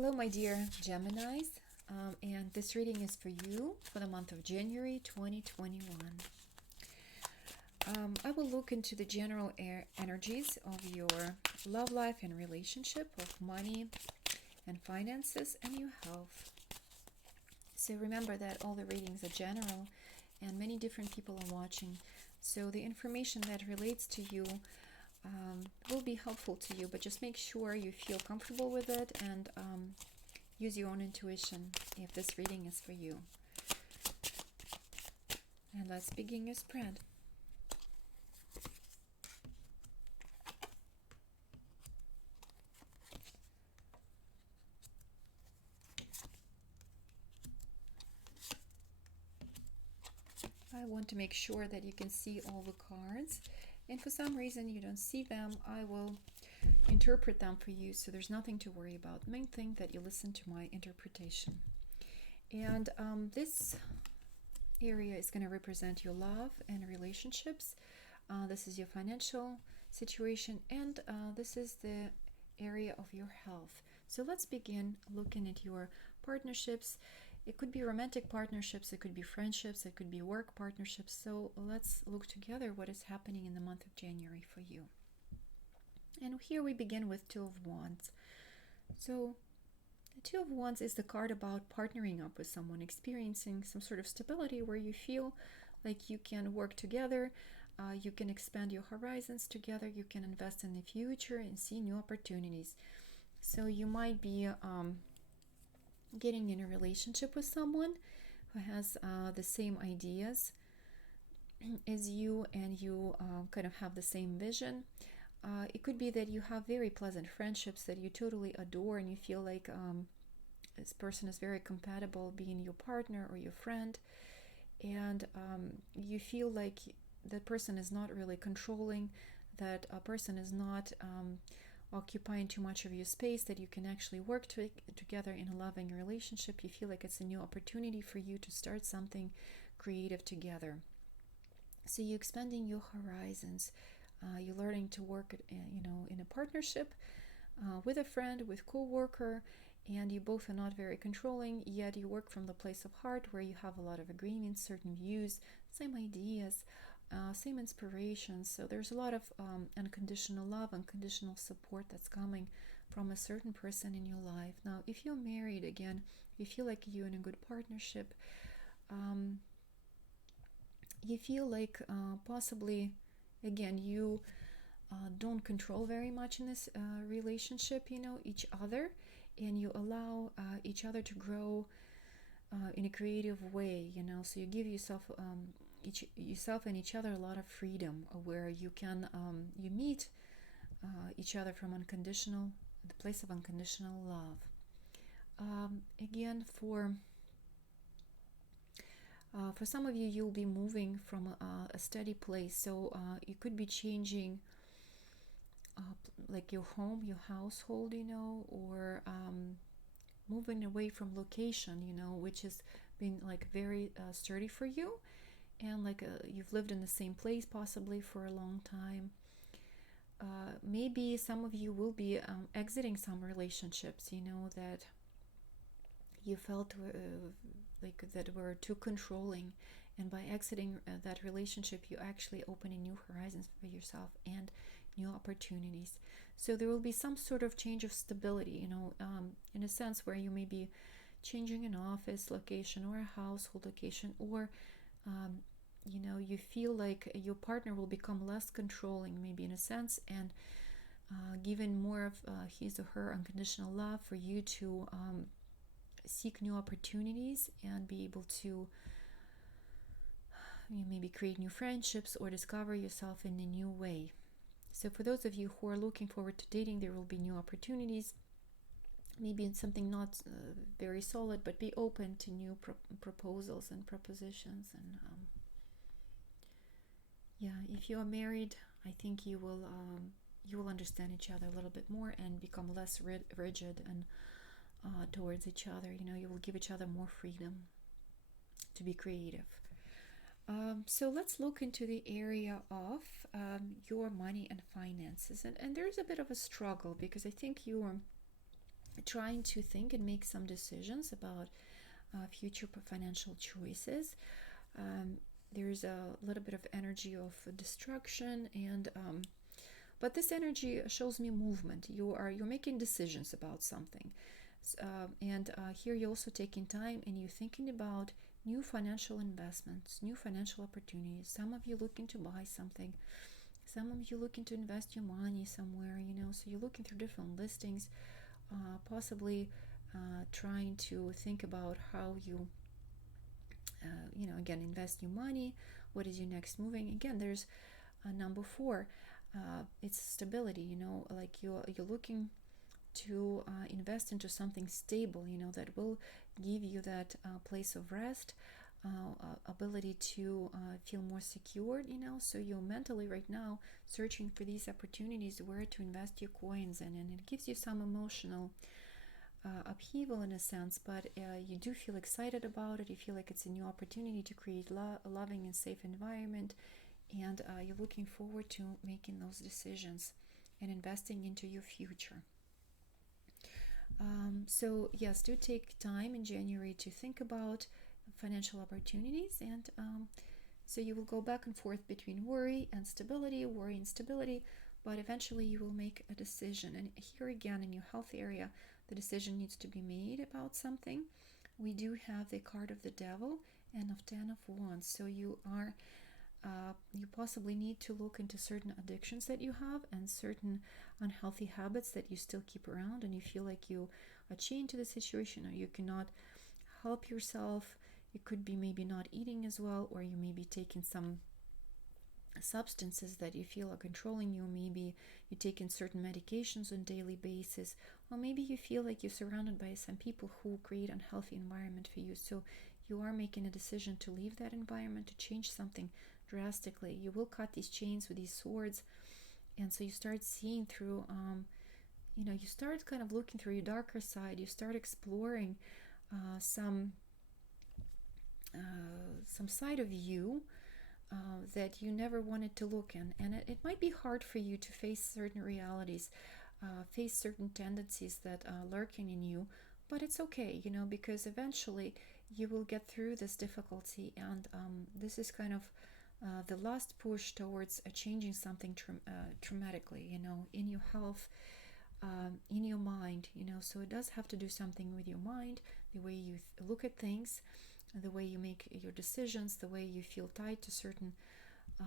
Hello, my dear Geminis, and this reading is for you for the month of January 2021. I will look into the general energies of your love life and relationship, of money and finances, and your health. So remember that all the readings are general and many different people are watching. So the information that relates to you will be helpful to you, but just make sure you feel comfortable with it and use your own intuition if this reading is for you. And let's begin your spread. I want to make sure that you can see all the cards, and for some reason you don't see them, I will interpret them for you, so there's nothing to worry about. Main thing that you listen to my interpretation. And this area is going to represent your love and relationships. This is your financial situation, and this is the area of your health. So let's begin looking at your partnerships. It could be romantic partnerships, it could be friendships, it could be work partnerships. So let's look together what is happening in the month of January for you. And here we begin with Two of Wands. So the Two of Wands is the card about partnering up with someone, experiencing some sort of stability where you feel like you can work together, you can expand your horizons together, you can invest in the future and see new opportunities. So you might be getting in a relationship with someone who has the same ideas as you, and you kind of have the same vision. It could be that you have very pleasant friendships that you totally adore, and you feel like this person is very compatible being your partner or your friend, and you feel like the person is not really controlling, that a person is not occupying too much of your space, that you can actually work together in a loving relationship. You feel like it's a new opportunity for you to start something creative together. So you're expanding your horizons. You're learning to work, in a partnership with a friend, with co-worker, and you both are not very controlling, yet you work from the place of heart where you have a lot of agreements, certain views, same ideas, same inspirations. So there's a lot of unconditional love, unconditional support that's coming from a certain person in your life. Now, if you're married, again, you feel like you're in a good partnership. You feel like possibly, again, you don't control very much in this relationship, each other, and you allow each other to grow in a creative way, so you give yourself and each other a lot of freedom, where you can you meet each other from the place of unconditional love. Again, for some of you, you'll be moving from a steady place, so you could be changing like your home, your household, or moving away from location, which has been like very sturdy for you, and like you've lived in the same place possibly for a long time. Maybe some of you will be exiting some relationships, that you felt like that were too controlling, and by exiting that relationship, you actually opening new horizons for yourself and new opportunities. So there will be some sort of change of stability, in a sense where you may be changing an office location or a household location, or you feel like your partner will become less controlling, maybe in a sense, and given more of his or her unconditional love for you to seek new opportunities and be able to maybe create new friendships or discover yourself in a new way. So for those of you who are looking forward to dating, there will be new opportunities, maybe in something not very solid, but be open to new proposals and propositions. And if you are married, I think you will understand each other a little bit more and become less rigid and towards each other. You will give each other more freedom to be creative. So let's look into the area of your money and finances. And there's a bit of a struggle, because I think you're trying to think and make some decisions about future financial choices. There's a little bit of energy of destruction, and but this energy shows me movement. You're making decisions about something, and here you're also taking time and you're thinking about new financial investments, new financial opportunities. Some of you looking to buy something, some of you looking to invest your money somewhere, so you're looking through different listings, possibly trying to think about how you again, invest your money. What is your next moving? Again, there's number 4. It's stability. Like you're looking to invest into something stable. That will give you that place of rest, ability to feel more secured. So you're mentally right now searching for these opportunities where to invest your coins in, and it gives you some emotional upheaval in a sense, but you do feel excited about it. You feel like it's a new opportunity to create a loving and safe environment, and you're looking forward to making those decisions and investing into your future. So yes, do take time in January to think about financial opportunities, and so you will go back and forth between worry and stability, but eventually you will make a decision. And here again, in your health area, the decision needs to be made about something. We do have the card of the devil and of 10 of wands, so you possibly need to look into certain addictions that you have and certain unhealthy habits that you still keep around, and you feel like you are chained to the situation, or you cannot help yourself. You could be maybe not eating as well, or you may be taking some substances that you feel are controlling you. Maybe you're taking certain medications on a daily basis, or maybe you feel like you're surrounded by some people who create an unhealthy environment for you. So you are making a decision to leave that environment, to change something drastically. You will cut these chains with these swords, and so you start seeing through you start kind of looking through your darker side. You start exploring some side of you that you never wanted to look in, and it might be hard for you to face certain realities, face certain tendencies that are lurking in you, but it's okay, because eventually you will get through this difficulty, and this is kind of the last push towards changing something traumatically, in your health, in your mind, so it does have to do something with your mind, the way you look at things, the way you make your decisions, the way you feel tied to certain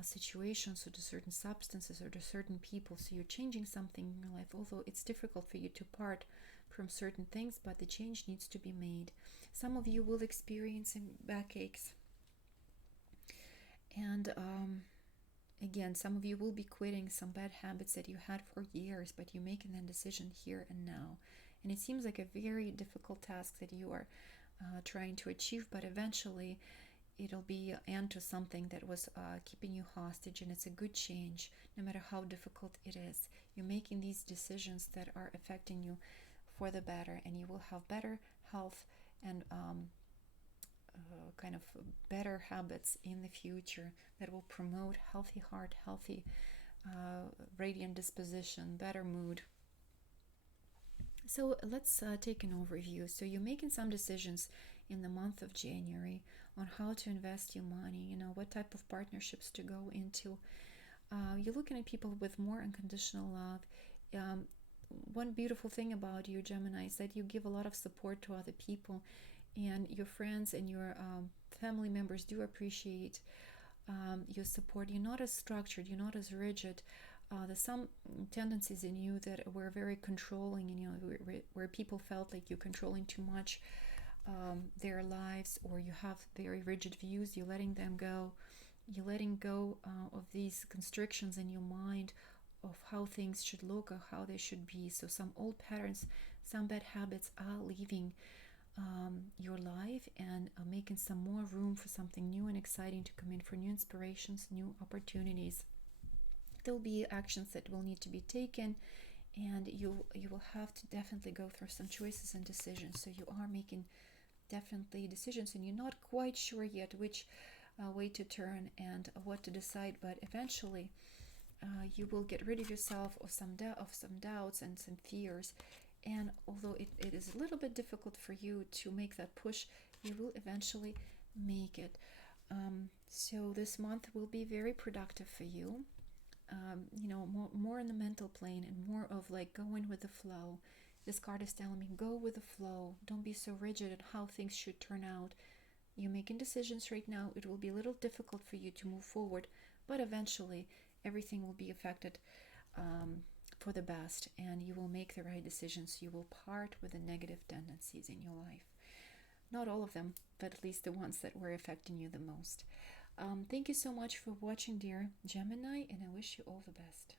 situations, or to certain substances, or to certain people. So you're changing something in your life, although it's difficult for you to part from certain things, but the change needs to be made. Some of you will experience backaches, and again, some of you will be quitting some bad habits that you had for years, but you're making that decision here and now. And it seems like a very difficult task that you are trying to achieve, but eventually it'll be an end to something that was keeping you hostage, and it's a good change, no matter how difficult it is. You're making these decisions that are affecting you for the better, and you will have better health and kind of better habits in the future that will promote healthy heart, healthy radiant disposition, better mood. So let's take an overview. So you're making some decisions in the month of January on how to invest your money, what type of partnerships to go into. You're looking at people with more unconditional love. One beautiful thing about you, Gemini, is that you give a lot of support to other people, and your friends and your family members do appreciate your support. You're not as structured, you're not as rigid. There's some tendencies in you that were very controlling, where people felt like you're controlling too much their lives, or you have very rigid views. You're letting them go. You're letting go of these constrictions in your mind of how things should look or how they should be. So some old patterns, some bad habits are leaving your life, and making some more room for something new and exciting to come in, for new inspirations, new opportunities. There'll be actions that will need to be taken, and you will have to definitely go through some choices and decisions. So you are making definitely decisions, and you're not quite sure yet which way to turn and what to decide, but eventually you will get rid of yourself of some doubts and some fears, And although it is a little bit difficult for you to make that push, you will eventually make it. So this month will be very productive for you. More in the mental plane and more of like going with the flow. This card is telling me go with the flow. Don't be so rigid in how things should turn out. You're making decisions right now. It will be a little difficult for you to move forward, but eventually everything will be affected for the best, and you will make the right decisions. You will part with the negative tendencies in your life. Not all of them, but at least the ones that were affecting you the most. Thank you so much for watching, dear Gemini, and I wish you all the best.